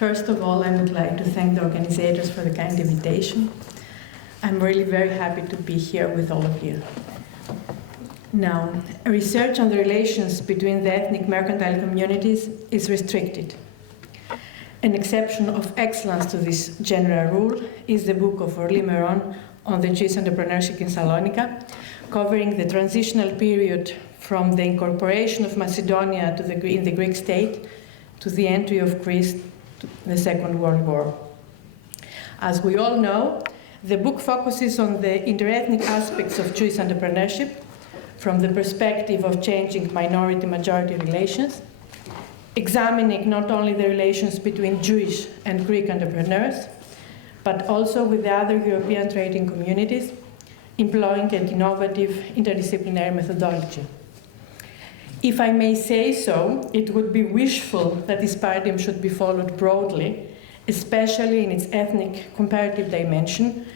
First of all, I would like to thank the organizers for the kind invitation. I'm really very happy to be here with all of you. Now, research on the relations between the ethnic mercantile communities is restricted. An exception of excellence to this general rule is the book of Orly Meron on the Jewish entrepreneurship in Salonika, covering the transitional period from the incorporation of Macedonia in the Greek state to the entry of Greece to the Second World War. As we all know, the book focuses on the interethnic aspects of Jewish entrepreneurship from the perspective of changing minority-majority relations, examining not only the relations between Jewish and Greek entrepreneurs, but also with the other European trading communities, employing an innovative interdisciplinary methodology. If I may say so, it would be wishful that this paradigm should be followed broadly, especially in its ethnic comparative dimension,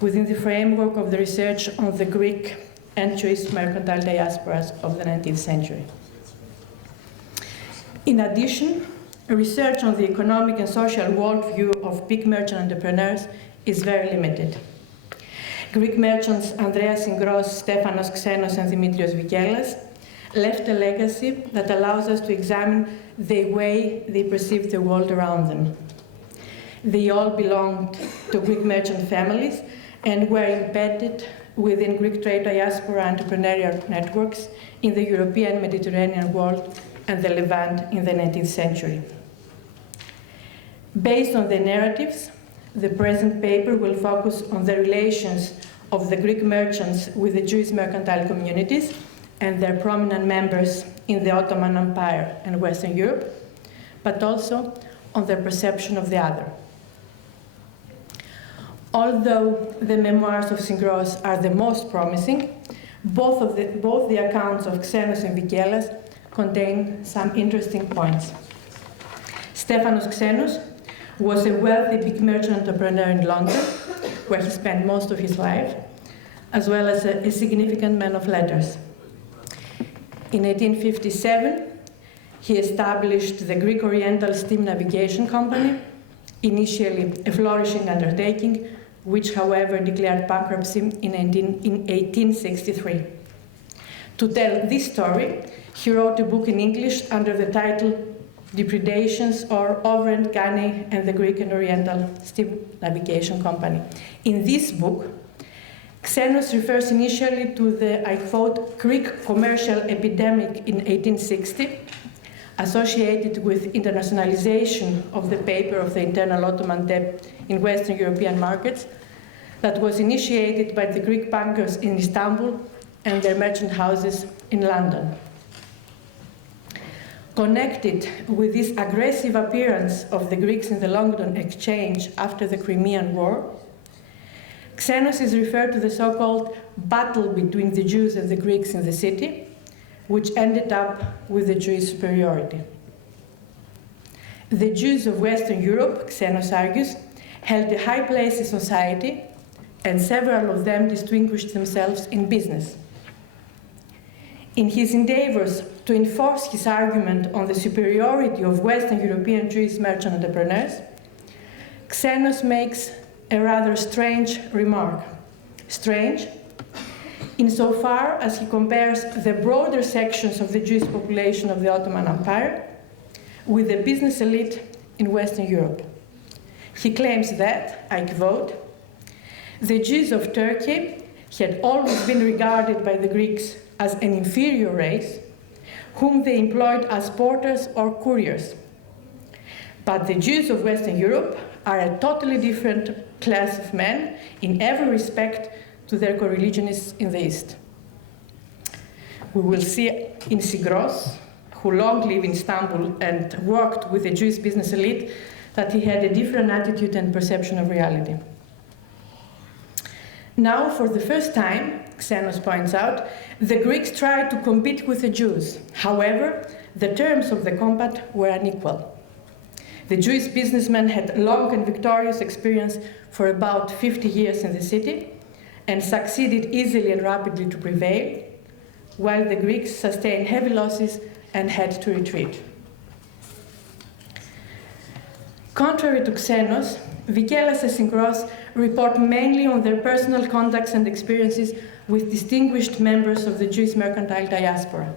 within the framework of the research on the Greek and Jewish mercantile diasporas of the 19th century. In addition, research on the economic and social worldview of big merchant entrepreneurs is very limited. Greek merchants Andreas Ingros, Stefanos Xenos, and Dimitrios Vikelas left a legacy that allows us to examine the way they perceive the world around them. They all belonged to Greek merchant families and were embedded within Greek trade diaspora entrepreneurial networks in the European Mediterranean world and the Levant in the 19th century. Based on the narratives, the present paper will focus on the relations of the Greek merchants with the Jewish mercantile communities and their prominent members in the Ottoman Empire and Western Europe, but also on their perception of the other. Although the memoirs of Singros are the most promising, both the accounts of Xenos and Vikelas contain some interesting points. Stefanos Xenos was a wealthy big merchant entrepreneur in London, where he spent most of his life, as well as a significant man of letters. In 1857, he established the Greek Oriental Steam Navigation Company, initially a flourishing undertaking, which, however, declared bankruptcy in 1863. To tell this story, he wrote a book in English under the title Depredations or Overend Gani and the Greek and Oriental Steam Navigation Company. In this book, Xenos refers initially to the, I quote, Greek commercial epidemic in 1860, associated with internationalization of the paper of the internal Ottoman debt in Western European markets, that was initiated by the Greek bankers in Istanbul and their merchant houses in London. Connected with this aggressive appearance of the Greeks in the London exchange after the Crimean War, Xenos is referred to the so-called battle between the Jews and the Greeks in the city, which ended up with the Jewish superiority. The Jews of Western Europe, Xenos argues, held a high place in society, and several of them distinguished themselves in business. In his endeavors to enforce his argument on the superiority of Western European Jewish merchant entrepreneurs, Xenos makes a rather strange remark. Strange, insofar as he compares the broader sections of the Jewish population of the Ottoman Empire with the business elite in Western Europe. He claims that, I quote, the Jews of Turkey had always been regarded by the Greeks as an inferior race, whom they employed as porters or couriers. But the Jews of Western Europe are a totally different class of men in every respect to their co-religionists in the East. We will see in Sigros, who long lived in Istanbul and worked with the Jewish business elite, that he had a different attitude and perception of reality. Now, for the first time, Xenos points out, the Greeks tried to compete with the Jews. However, the terms of the combat were unequal. The Jewish businessmen had long and victorious experience for about 50 years in the city and succeeded easily and rapidly to prevail, while the Greeks sustained heavy losses and had to retreat. Contrary to Xenos, Vikelas and Syngros report mainly on their personal contacts and experiences with distinguished members of the Jewish mercantile diaspora.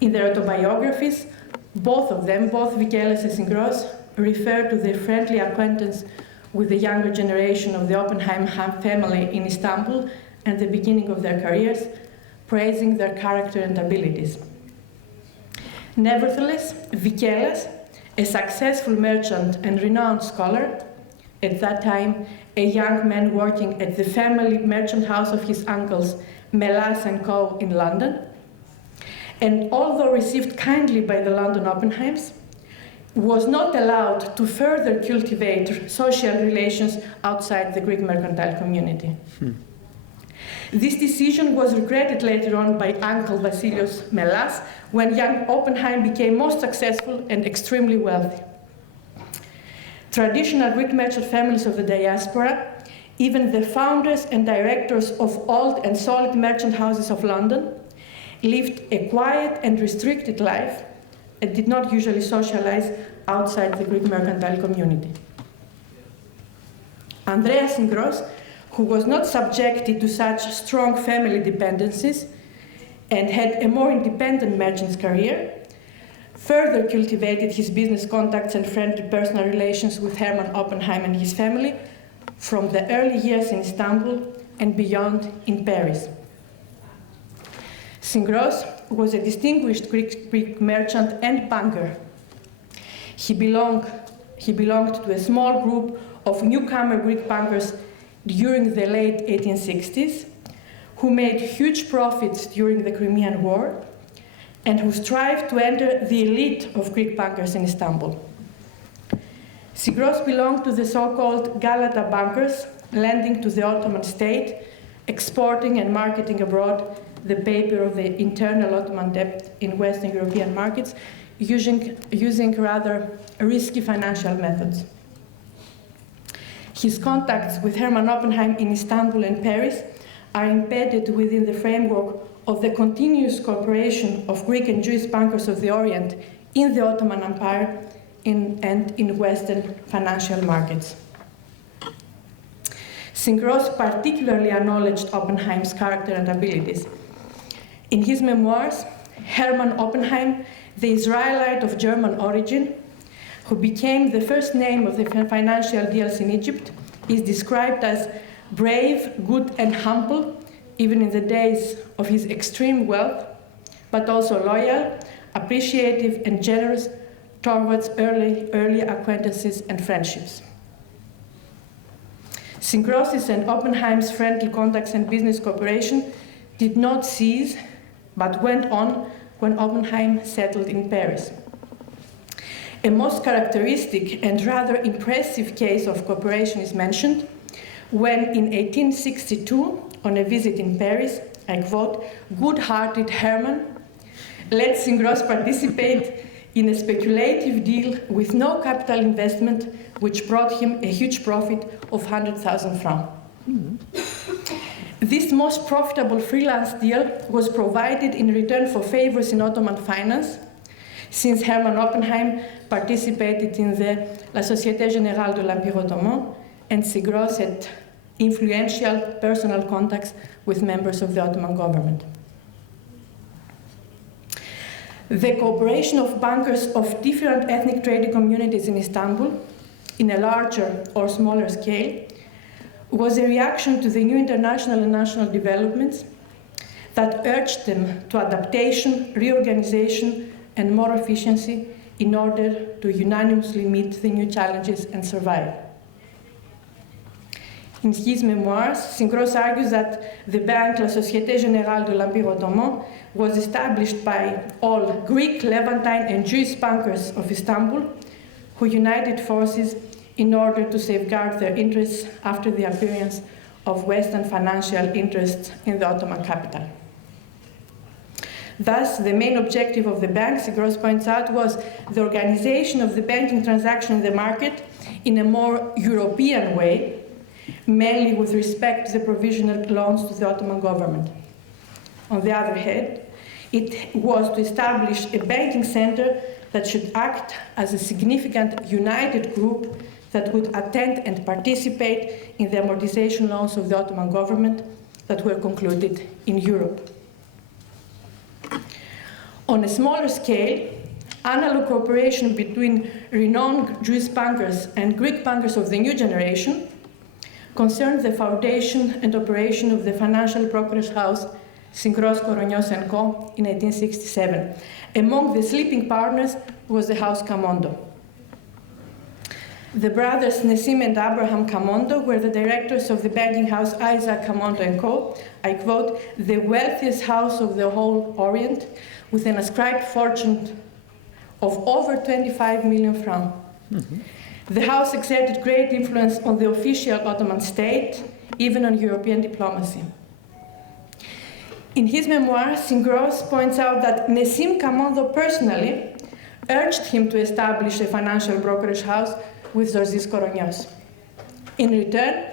In their autobiographies, both of them, both Vikelas and Syngros, refer to their friendly acquaintance with the younger generation of the Oppenheim family in Istanbul and the beginning of their careers, praising their character and abilities. Nevertheless, Vikelas, a successful merchant and renowned scholar, at that time a young man working at the family merchant house of his uncles Melas & Co. in London, and although received kindly by the London Oppenheims, was not allowed to further cultivate social relations outside the Greek mercantile community. This decision was regretted later on by Uncle Vasilios Melas when young Oppenheim became most successful and extremely wealthy. Traditional Greek merchant families of the diaspora, even the founders and directors of old and solid merchant houses of London, lived a quiet and restricted life and did not usually socialize outside the Greek mercantile community. Andreas Syngros, who was not subjected to such strong family dependencies and had a more independent merchant's career, further cultivated his business contacts and friendly personal relations with Hermann Oppenheim and his family from the early years in Istanbul and beyond in Paris. Syngros was a distinguished Greek merchant and banker. He belonged to a small group of newcomer Greek bankers during the late 1860s, who made huge profits during the Crimean War, and who strived to enter the elite of Greek bankers in Istanbul. Syngros belonged to the so-called Galata bankers, lending to the Ottoman state, exporting and marketing abroad the paper of the internal Ottoman debt in Western European markets, using rather risky financial methods. His contacts with Hermann Oppenheim in Istanbul and Paris are embedded within the framework of the continuous cooperation of Greek and Jewish bankers of the Orient in the Ottoman Empire and in Western financial markets. Syngros particularly acknowledged Oppenheim's character and abilities. In his memoirs, Hermann Oppenheim, the Israelite of German origin, who became the first name of the financial deals in Egypt, is described as brave, good, and humble, even in the days of his extreme wealth, but also loyal, appreciative, and generous towards early acquaintances and friendships. Syngros' and Oppenheim's friendly contacts and business cooperation did not cease, but went on when Oppenheim settled in Paris. A most characteristic and rather impressive case of cooperation is mentioned when in 1862, on a visit in Paris, I quote, good-hearted Hermann let Syngros participate in a speculative deal with no capital investment, which brought him a huge profit of 100,000 francs. This most profitable freelance deal was provided in return for favors in Ottoman finance, since Hermann Oppenheim participated in the La Société Générale de l'Empire Ottoman, and Syngros had influential personal contacts with members of the Ottoman government. The cooperation of bankers of different ethnic trading communities in Istanbul, in a larger or smaller scale, was a reaction to the new international and national developments that urged them to adaptation, reorganization, and more efficiency in order to unanimously meet the new challenges and survive. In his memoirs, Syngros argues that the bank La Société Générale de l'Empire Ottoman was established by all Greek, Levantine, and Jewish bankers of Istanbul, who united forces in order to safeguard their interests after the appearance of Western financial interests in the Ottoman capital. Thus, the main objective of the bank, Syngros points out, was the organization of the banking transaction in the market in a more European way, mainly with respect to the provisional loans to the Ottoman government. On the other hand, it was to establish a banking center that should act as a significant united group that would attend and participate in the amortization loans of the Ottoman government that were concluded in Europe. On a smaller scale, analog cooperation between renowned Jewish bankers and Greek bankers of the new generation concerned the foundation and operation of the financial brokerage house Synkros Koronios & Co. in 1867. Among the sleeping partners was the house Camondo. The brothers Nessim and Abraham Camondo were the directors of the banking house Isaac Camondo & Co., I quote, the wealthiest house of the whole Orient, with an ascribed fortune of over 25 million francs. Mm-hmm. The house exerted great influence on the official Ottoman state, even on European diplomacy. In his memoir, Synkros points out that Nessim Camondo personally urged him to establish a financial brokerage house with Zorzis Koronios. In return,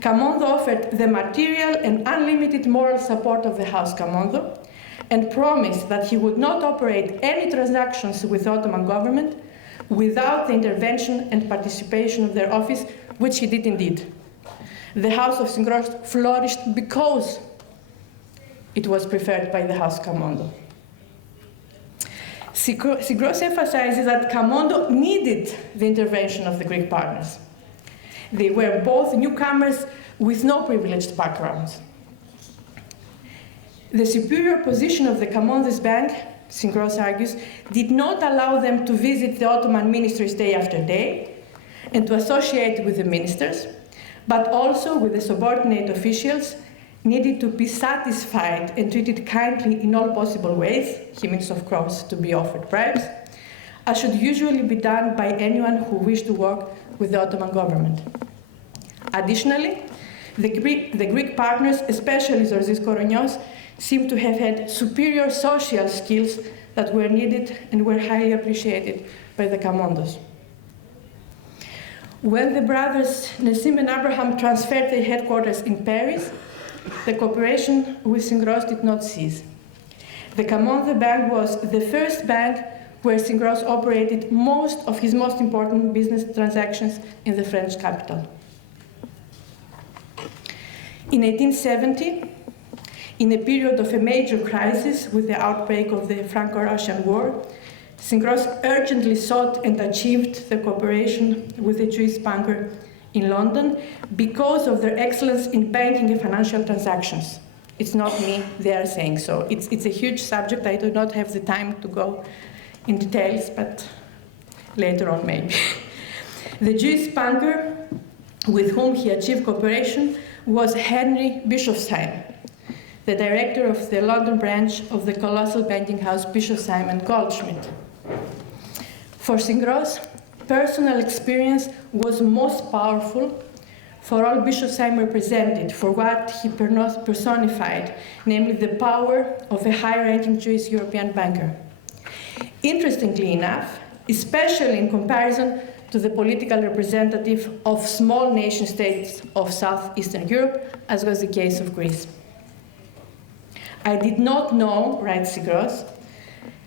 Camondo offered the material and unlimited moral support of the house Camondo and promised that he would not operate any transactions with the Ottoman government without the intervention and participation of their office, which he did indeed. The house of Synkros flourished because it was preferred by the house Camondo. Synkros emphasizes that Camondo needed the intervention of the Greek partners. They were both newcomers with no privileged backgrounds. The superior position of the Camondo's bank, Synkros argues, did not allow them to visit the Ottoman ministries day after day and to associate with the ministers, but also with the subordinate officials needed to be satisfied and treated kindly in all possible ways, he means, of course, to be offered bribes, as should usually be done by anyone who wished to work with the Ottoman government. Additionally, the Greek partners, especially Zorzis Koronios, seem to have had superior social skills that were needed and were highly appreciated by the Camondos. When the brothers Nessim and Abraham transferred their headquarters in Paris, the cooperation with Synkros did not cease. The Camondo Bank was the first bank where Synkros operated most of his most important business transactions in the French capital. In 1870, in a period of a major crisis with the outbreak of the Franco-Russian War, Synkros urgently sought and achieved the cooperation with a Jewish banker in London because of their excellence in banking and financial transactions. It's not me, they are saying so. It's a huge subject. I do not have the time to go in details, but later on maybe. The Jewish banker with whom he achieved cooperation was Henry Bischofsheim, the director of the London branch of the colossal banking house Bischofsheim and Goldschmidt. For Synkros, personal experience was most powerful for all Bischofsheim represented, for what he personified, namely the power of a high-ranking Jewish European banker. Interestingly enough, especially in comparison to the political representative of small nation-states of Southeastern Europe, as was the case of Greece. I did not know, writes Synkros,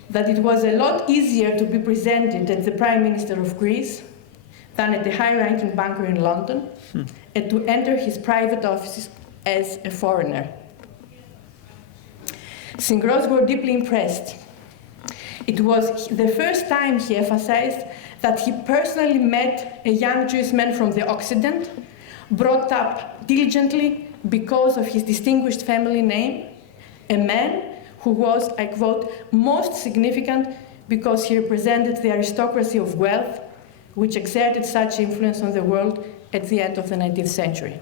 that it was a lot easier to be presented as the Prime Minister of Greece than at a high-ranking banker in London, and to enter his private offices as a foreigner. Synkros were deeply impressed. It was the first time, he emphasized, that he personally met a young Jewish man from the Occident, brought up diligently because of his distinguished family name, a man who was, I quote, most significant because he represented the aristocracy of wealth, which exerted such influence on the world at the end of the 19th century.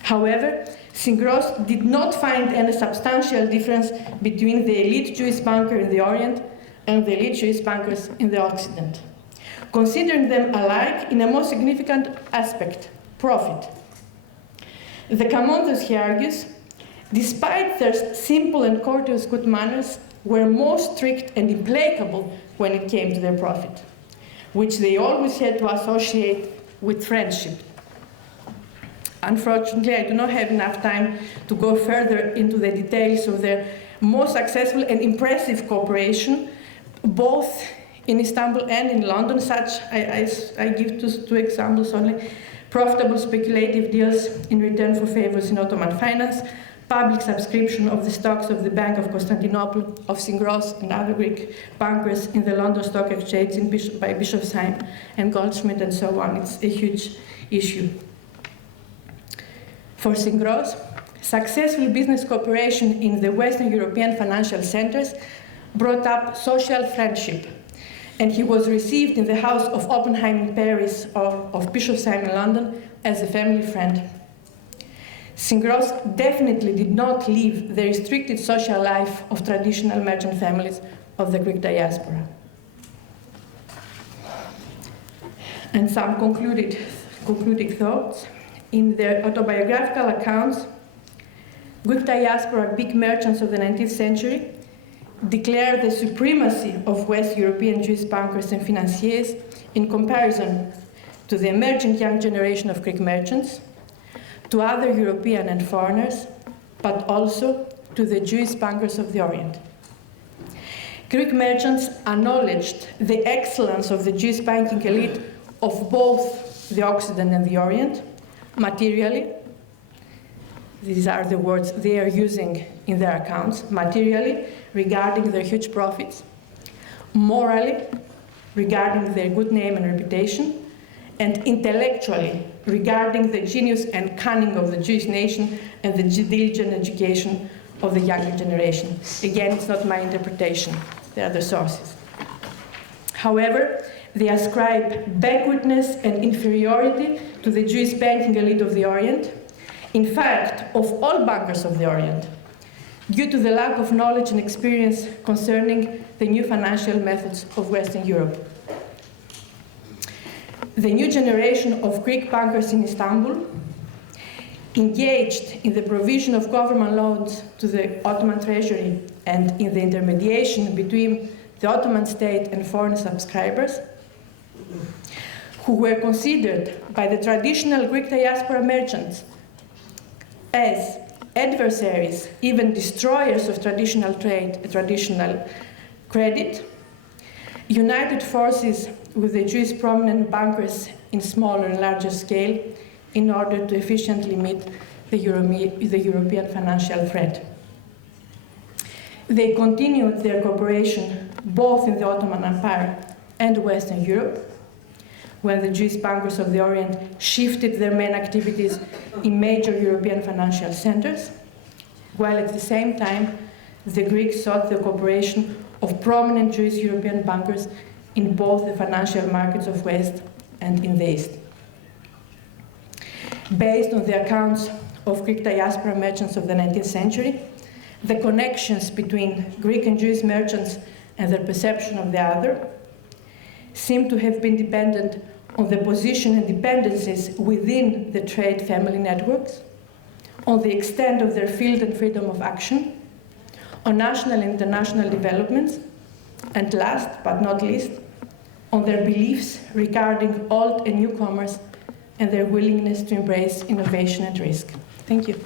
However, Synkros did not find any substantial difference between the elite Jewish banker in the Orient and the elite Jewish bankers in the Occident, considering them alike in a more significant aspect, profit. The Camondos, he argues, despite their simple and courteous good manners, were most strict and implacable when it came to their profit, which they always had to associate with friendship. Unfortunately, I do not have enough time to go further into the details of their most successful and impressive cooperation, both in Istanbul and in London. Such, I give two examples only: profitable speculative deals in return for favors in Ottoman finance, public subscription of the stocks of the Bank of Constantinople, of Zingros and other Greek bankers in the London Stock Exchange by Bischofsheim and Goldschmidt and so on. It's a huge issue. For Zingros, successful business cooperation in the Western European financial centers brought up social friendship, and he was received in the house of Oppenheim in Paris or of Bischofsheim in London as a family friend. Zingros definitely did not live the restricted social life of traditional merchant families of the Greek diaspora. And some concluding thoughts. In their autobiographical accounts, Greek diaspora big merchants of the 19th century declare the supremacy of West European Jewish bankers and financiers in comparison to the emerging young generation of Greek merchants, to other European and foreigners, but also to the Jewish bankers of the Orient. Greek merchants acknowledged the excellence of the Jewish banking elite of both the Occident and the Orient, materially. These are the words they are using in their accounts: materially, regarding their huge profits; morally, regarding their good name and reputation; and intellectually, regarding the genius and cunning of the Jewish nation and the diligent education of the younger generation. Again, it's not my interpretation, there are the sources. However, they ascribe backwardness and inferiority to the Jewish banking elite of the Orient, in fact, of all bankers of the Orient, due to the lack of knowledge and experience concerning the new financial methods of Western Europe. The new generation of Greek bankers in Istanbul, engaged in the provision of government loans to the Ottoman treasury and in the intermediation between the Ottoman state and foreign subscribers, who were considered by the traditional Greek diaspora merchants as adversaries, even destroyers of traditional trade, traditional credit, united forces with the Jewish prominent bankers in smaller and larger scale in order to efficiently meet the European financial threat. They continued their cooperation both in the Ottoman Empire and Western Europe, when the Jewish bankers of the Orient shifted their main activities in major European financial centers, while at the same time the Greeks sought the cooperation of prominent Jewish European bankers in both the financial markets of West and in the East. Based on the accounts of Greek diaspora merchants of the 19th century, the connections between Greek and Jewish merchants and their perception of the other seem to have been dependent on the position and dependencies within the trade family networks, on the extent of their field and freedom of action, on national and international developments, and last but not least, on their beliefs regarding old and newcomers and their willingness to embrace innovation and risk. Thank you.